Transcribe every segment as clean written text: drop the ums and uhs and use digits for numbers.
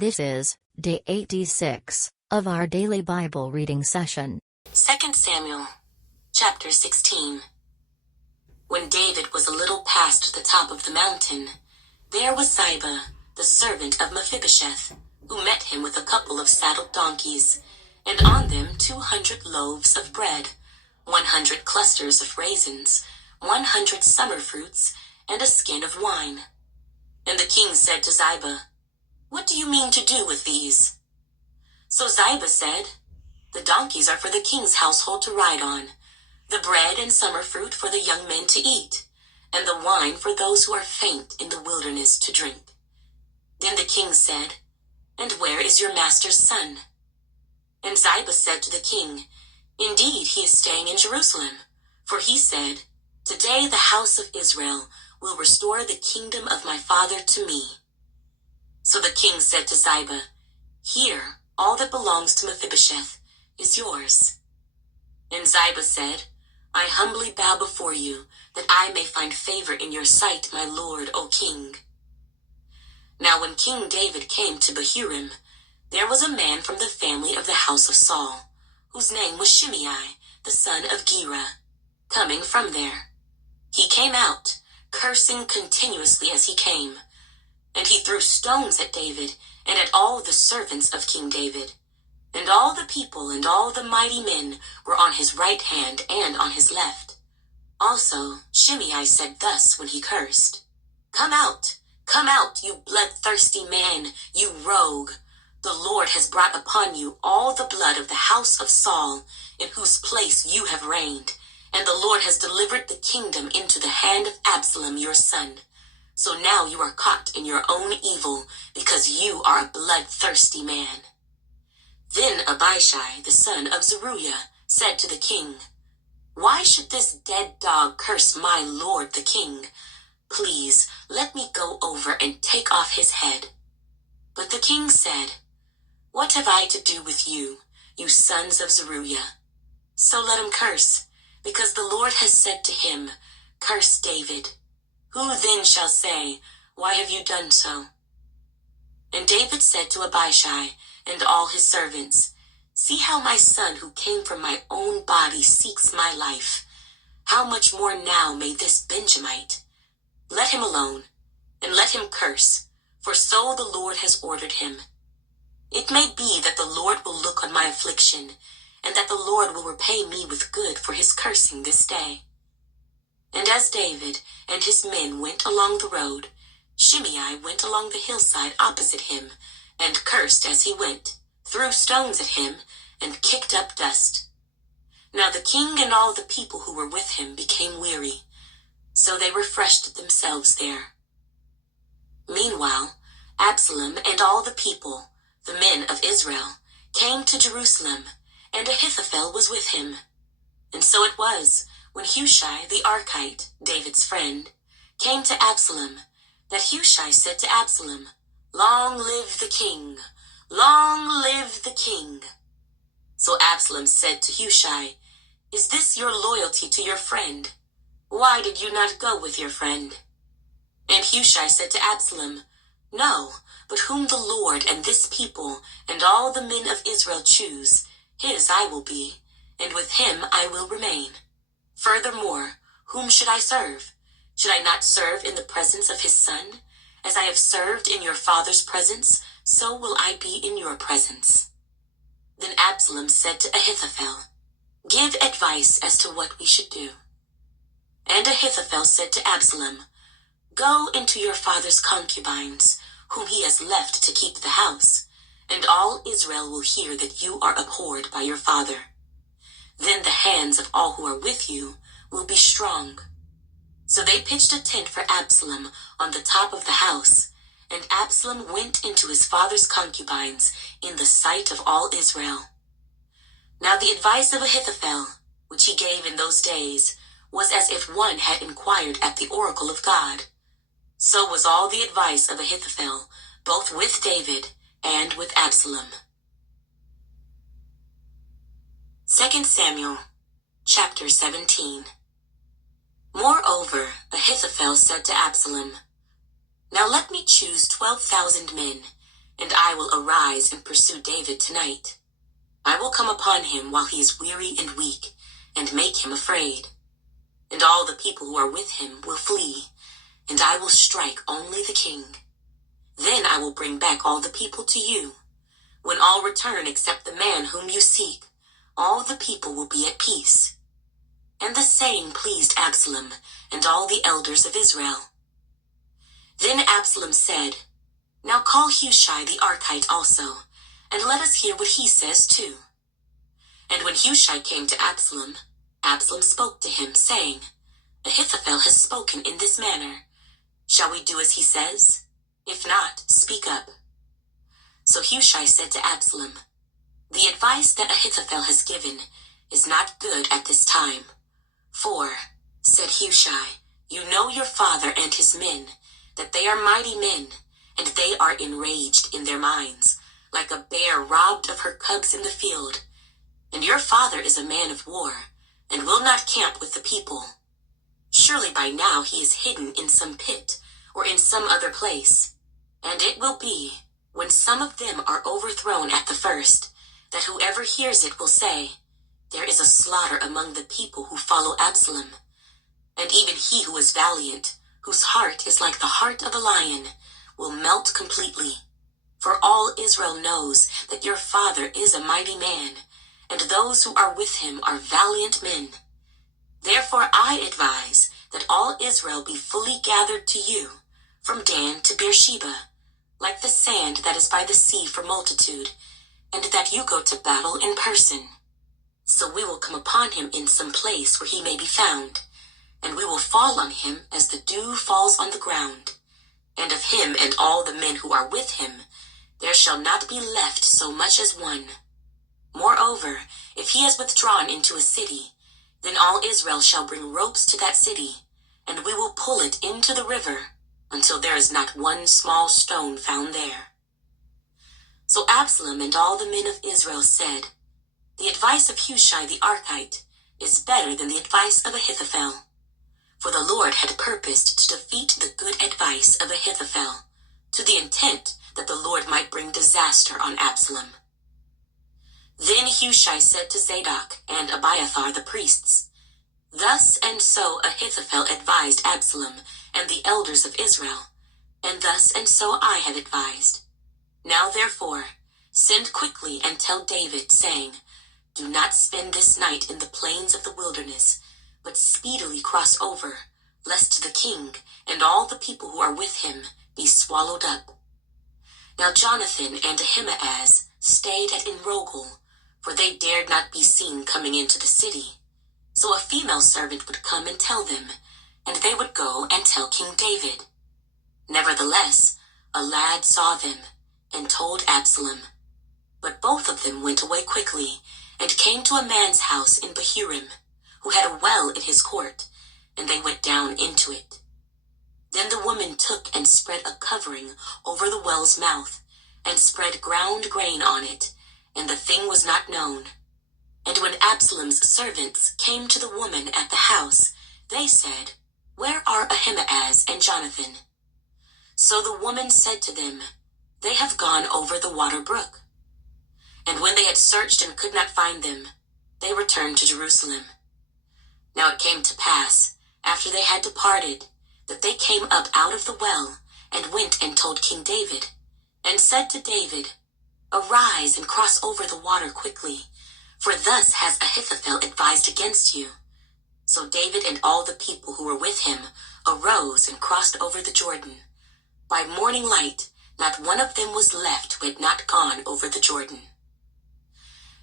This is day 86 of our daily Bible reading session. 2 Samuel, chapter 16. When David was a little past the top of the mountain, there was Ziba, the servant of Mephibosheth, who met him with a couple of saddled donkeys, and on them 200 loaves of bread, 100 clusters of raisins, 100 summer fruits, and a skin of wine. And the king said to Ziba, "What do you mean to do with these?" So Ziba said, "The donkeys are for the king's household to ride on, the bread and summer fruit for the young men to eat, and the wine for those who are faint in the wilderness to drink." Then the king said, "And where is your master's son?" And Ziba said to the king, "Indeed, he is staying in Jerusalem, for he said, 'Today the house of Israel will restore the kingdom of my father to me.'" So the king said to Ziba, "Here, all that belongs to Mephibosheth is yours." And Ziba said, "I humbly bow before you, that I may find favor in your sight, my lord, O king." Now when King David came to Bahurim, there was a man from the family of the house of Saul, whose name was Shimei, the son of Gera, coming from there. He came out, cursing continuously as he came, and he threw stones at David and at all the servants of King David. And all the people and all the mighty men were on his right hand and on his left. Also Shimei said thus when he cursed, come out, you bloodthirsty man, you rogue! The Lord has brought upon you all the blood of the house of Saul, in whose place you have reigned, and the Lord has delivered the kingdom into the hand of Absalom your son. So now you are caught in your own evil, because you are a bloodthirsty man." Then Abishai, the son of Zeruiah, said to the king, "Why should this dead dog curse my lord the king? Please, let me go over and take off his head." But the king said, "What have I to do with you, you sons of Zeruiah? So let him curse, because the Lord has said to him, 'Curse David.' Who then shall say, 'Why have you done so?'" And David said to Abishai and all his servants, "See how my son who came from my own body seeks my life. How much more now may this Benjamite? Let him alone, and let him curse, for so the Lord has ordered him. It may be that the Lord will look on my affliction, and that the Lord will repay me with good for his cursing this day." And as David and his men went along the road, Shimei went along the hillside opposite him, and cursed as he went, threw stones at him, and kicked up dust. Now the king and all the people who were with him became weary, so they refreshed themselves there. Meanwhile, Absalom and all the people, the men of Israel, came to Jerusalem, and Ahithophel was with him. And so it was, when Hushai the Archite, David's friend, came to Absalom, that Hushai said to Absalom, "Long live the king! Long live the king!" So Absalom said to Hushai, "Is this your loyalty to your friend? Why did you not go with your friend?" And Hushai said to Absalom, "No, but whom the Lord and this people and all the men of Israel choose, his I will be, and with him I will remain. Furthermore, whom should I serve? Should I not serve in the presence of his son? As I have served in your father's presence, so will I be in your presence." Then Absalom said to Ahithophel, "Give advice as to what we should do." And Ahithophel said to Absalom, "Go into your father's concubines, whom he has left to keep the house, and all Israel will hear that you are abhorred by your father. Then the hands of all who are with you will be strong." So they pitched a tent for Absalom on the top of the house, and Absalom went into his father's concubines in the sight of all Israel. Now the advice of Ahithophel, which he gave in those days, was as if one had inquired at the oracle of God. So was all the advice of Ahithophel, both with David and with Absalom. 2 Samuel, chapter 17. Moreover, Ahithophel said to Absalom, "Now let me choose 12,000 men, and I will arise and pursue David tonight. I will come upon him while he is weary and weak, and make him afraid. And all the people who are with him will flee, and I will strike only the king. Then I will bring back all the people to you. When all return except the man whom you seek, all the people will be at peace." And the saying pleased Absalom and all the elders of Israel. Then Absalom said, "Now call Hushai the Archite also, and let us hear what he says too." And when Hushai came to Absalom, Absalom spoke to him, saying, "Ahithophel has spoken in this manner. Shall we do as he says? If not, speak up." So Hushai said to Absalom, "The advice that Ahithophel has given is not good at this time. For," said Hushai, "you know your father and his men, that they are mighty men, and they are enraged in their minds, like a bear robbed of her cubs in the field. And your father is a man of war, and will not camp with the people. Surely by now he is hidden in some pit, or in some other place. And it will be, when some of them are overthrown at the first, that whoever hears it will say, 'There is a slaughter among the people who follow Absalom.' And even he who is valiant, whose heart is like the heart of a lion, will melt completely. For all Israel knows that your father is a mighty man, and those who are with him are valiant men. Therefore I advise that all Israel be fully gathered to you, from Dan to Beersheba, like the sand that is by the sea for multitude, and that you go to battle in person. So we will come upon him in some place where he may be found, and we will fall on him as the dew falls on the ground. And of him and all the men who are with him, there shall not be left so much as one. Moreover, if he has withdrawn into a city, then all Israel shall bring ropes to that city, and we will pull it into the river, until there is not one small stone found there." So Absalom and all the men of Israel said, "The advice of Hushai the Archite is better than the advice of Ahithophel." For the Lord had purposed to defeat the good advice of Ahithophel, to the intent that the Lord might bring disaster on Absalom. Then Hushai said to Zadok and Abiathar the priests, "Thus and so Ahithophel advised Absalom and the elders of Israel, and thus and so I have advised. Now therefore, send quickly and tell David, saying, 'Do not spend this night in the plains of the wilderness, but speedily cross over, lest the king and all the people who are with him be swallowed up.'" Now Jonathan and Ahimaaz stayed at Enrogel, for they dared not be seen coming into the city. So a female servant would come and tell them, and they would go and tell King David. Nevertheless, a lad saw them and told Absalom. But both of them went away quickly, and came to a man's house in Bahurim, who had a well in his court, and they went down into it. Then the woman took and spread a covering over the well's mouth, and spread ground grain on it, and the thing was not known. And when Absalom's servants came to the woman at the house, they said, "Where are Ahimaaz and Jonathan?" So the woman said to them, "They have gone over the water brook." And when they had searched and could not find them, they returned to Jerusalem. Now it came to pass, after they had departed, that they came up out of the well, and went and told King David, and said to David, "Arise and cross over the water quickly, for thus has Ahithophel advised against you." So David and all the people who were with him arose and crossed over the Jordan. By morning light, not one of them was left who had not gone over the Jordan.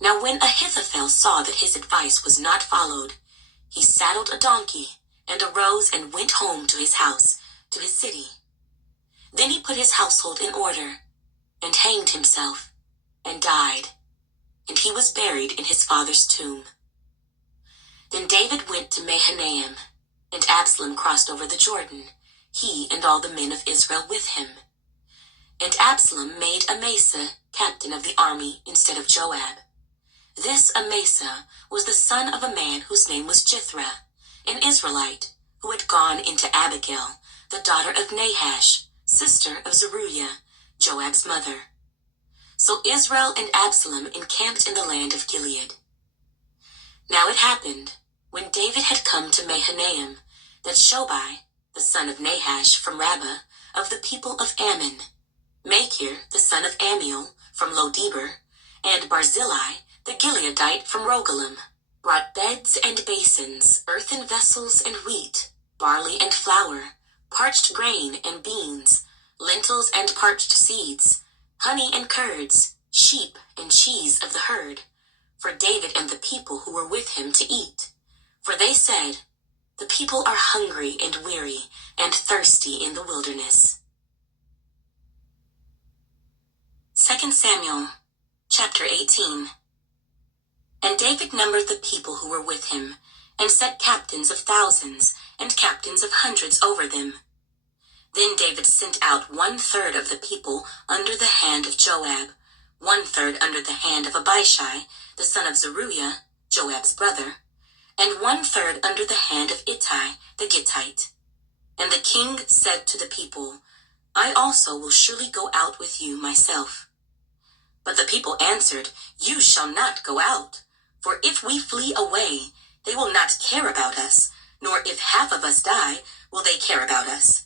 Now when Ahithophel saw that his advice was not followed, he saddled a donkey, and arose and went home to his house, to his city. Then he put his household in order, and hanged himself, and died, and he was buried in his father's tomb. Then David went to Mahanaim, and Absalom crossed over the Jordan, he and all the men of Israel with him. And Absalom made Amasa captain of the army instead of Joab. This Amasa was the son of a man whose name was Jithra, an Israelite, who had gone into Abigail, the daughter of Nahash, sister of Zeruiah, Joab's mother. So Israel and Absalom encamped in the land of Gilead. Now it happened, when David had come to Mahanaim, that Shobai, the son of Nahash from Rabbah, of the people of Ammon, Machir, the son of Ammiel, from Lodebar, and Barzillai, the Gileadite from Rogelim, brought beds and basins, earthen vessels and wheat, barley and flour, parched grain and beans, lentils and parched seeds, honey and curds, sheep and cheese of the herd, for David and the people who were with him to eat. For they said, "The people are hungry and weary and thirsty in the wilderness." 2 Samuel, chapter 18. And David numbered the people who were with him, and set captains of thousands and captains of hundreds over them. Then David sent out 1/3 of the people under the hand of Joab, 1/3 under the hand of Abishai, the son of Zeruiah, Joab's brother, and 1/3 under the hand of Ittai the Gittite. And the king said to the people, "I also will surely go out with you myself." But the people answered, "You shall not go out, for if we flee away, they will not care about us, nor if half of us die, will they care about us.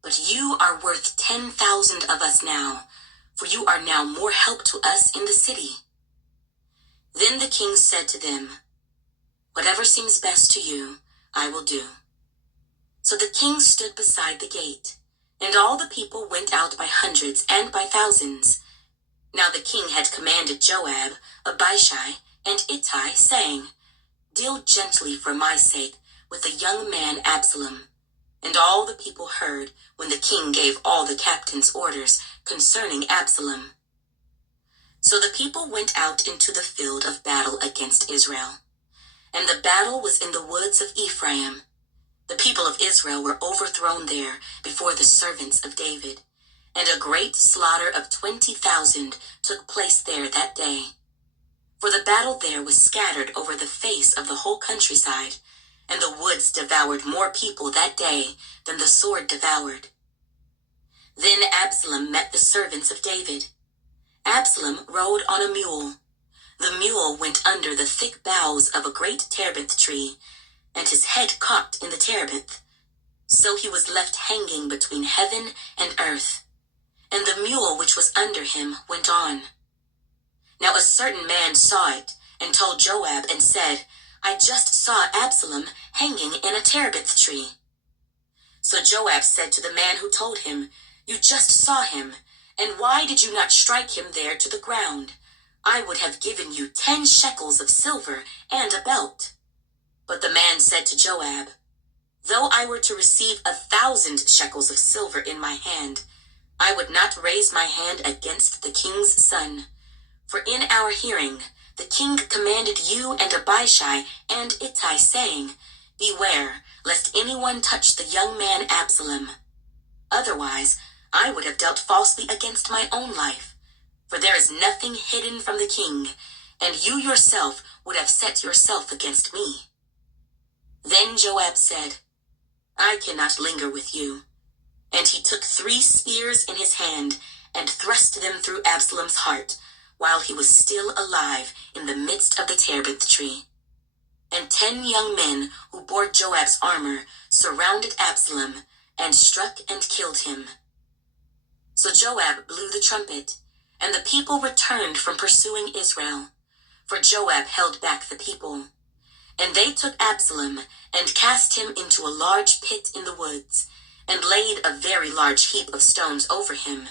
But you are worth 10,000 of us now, for you are now more help to us in the city." Then the king said to them, "Whatever seems best to you, I will do." So the king stood beside the gate, and all the people went out by hundreds and by thousands. Now the king had commanded Joab, Abishai, and Ittai, saying, "Deal gently for my sake with the young man Absalom." And all the people heard when the king gave all the captains orders concerning Absalom. So the people went out into the field of battle against Israel. And the battle was in the woods of Ephraim. The people of Israel were overthrown there before the servants of David, and a great slaughter of 20,000 took place there that day. For the battle there was scattered over the face of the whole countryside, and the woods devoured more people that day than the sword devoured. Then Absalom met the servants of David. Absalom rode on a mule. The mule went under the thick boughs of a great terebinth tree, and his head caught in the terebinth. So he was left hanging between heaven and earth, and the mule which was under him went on. Now a certain man saw it, and told Joab, and said, "I just saw Absalom hanging in a terebinth tree." So Joab said to the man who told him, "You just saw him, and why did you not strike him there to the ground? I would have given you 10 shekels of silver and a belt." But the man said to Joab, "Though I were to receive 1,000 shekels of silver in my hand, I would not raise my hand against the king's son. For in our hearing, the king commanded you and Abishai and Ittai, saying, 'Beware, lest anyone touch the young man Absalom.' Otherwise, I would have dealt falsely against my own life. For there is nothing hidden from the king, and you yourself would have set yourself against me." Then Joab said, "I cannot linger with you." And he took 3 spears in his hand, and thrust them through Absalom's heart, while he was still alive in the midst of the terebinth tree. And 10 young men who bore Joab's armor surrounded Absalom, and struck and killed him. So Joab blew the trumpet, and the people returned from pursuing Israel, for Joab held back the people. And they took Absalom, and cast him into a large pit in the woods, and laid a very large heap of stones over him.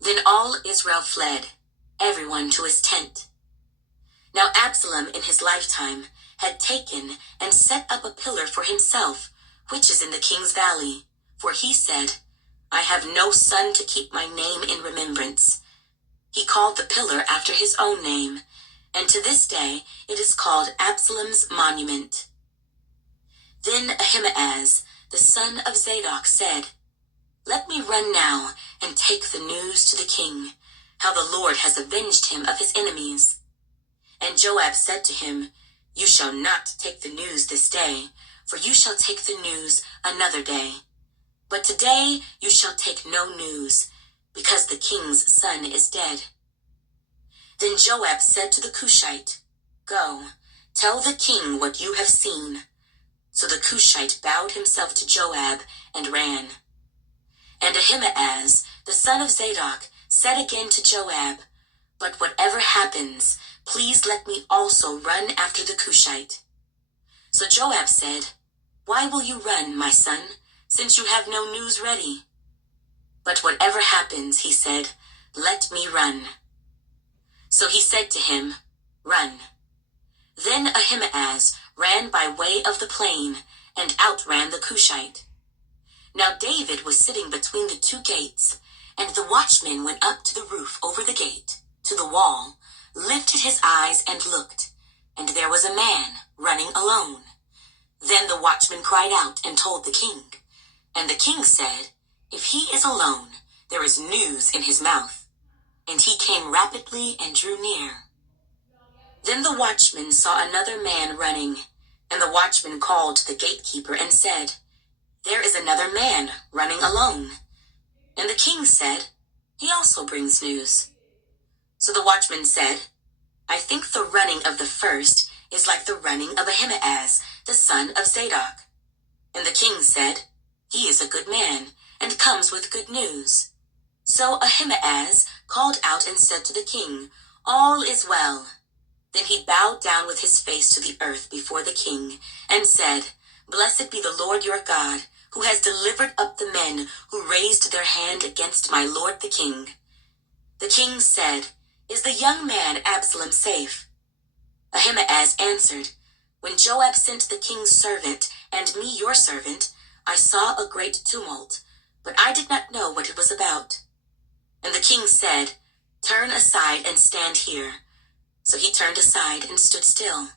Then all Israel fled, everyone to his tent. Now Absalom in his lifetime had taken and set up a pillar for himself, which is in the king's valley, for he said, "I have no son to keep my name in remembrance." He called the pillar after his own name, and to this day it is called Absalom's monument. Then Ahimaaz, the son of Zadok, said, "Let me run now and take the news to the king, how the Lord has avenged him of his enemies." And Joab said to him, "You shall not take the news this day, for you shall take the news another day. But today you shall take no news, because the king's son is dead." Then Joab said to the Cushite, "Go, tell the king what you have seen." So the Cushite bowed himself to Joab and ran. And Ahimaaz, the son of Zadok, said again to Joab, "But whatever happens, please let me also run after the Cushite." So Joab said, "Why will you run, my son, since you have no news ready?" "But whatever happens," he said, "let me run." So he said to him, "Run." Then Ahimaaz ran by way of the plain and outran the Cushite. Now David was sitting between the two gates, and the watchman went up to the roof over the gate, to the wall, lifted his eyes and looked, and there was a man running alone. Then the watchman cried out and told the king. And the king said, "If he is alone, there is news in his mouth." And he came rapidly and drew near. Then the watchman saw another man running, and the watchman called to the gatekeeper and said, "There is another man running alone." And the king said, "He also brings news." So the watchman said, "I think the running of the first is like the running of Ahimaaz, the son of Zadok." And the king said, "He is a good man, and comes with good news." So Ahimaaz called out and said to the king, "All is well." Then he bowed down with his face to the earth before the king, and said, "Blessed be the Lord your God, who has delivered up the men who raised their hand against my lord the king." The king said, "Is the young man Absalom safe?" Ahimaaz answered, "When Joab sent the king's servant and me your servant, I saw a great tumult, but I did not know what it was about." And the king said, "Turn aside and stand here." So he turned aside and stood still.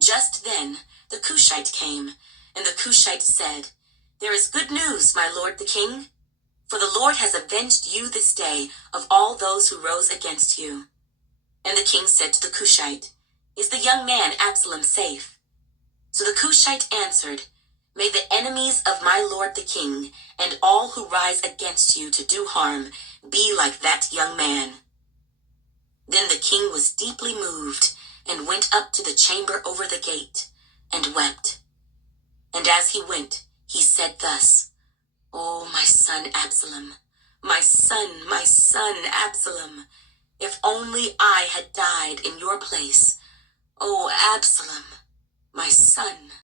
Just then the Cushite came, and the Cushite said, "There is good news, my lord the king, for the Lord has avenged you this day of all those who rose against you." And the king said to the Cushite, "Is the young man Absalom safe?" So the Cushite answered, "May the enemies of my lord the king and all who rise against you to do harm be like that young man." Then the king was deeply moved and went up to the chamber over the gate and wept. And as he went, he said thus, "O my son Absalom, my son Absalom, if only I had died in your place. O Absalom, my son."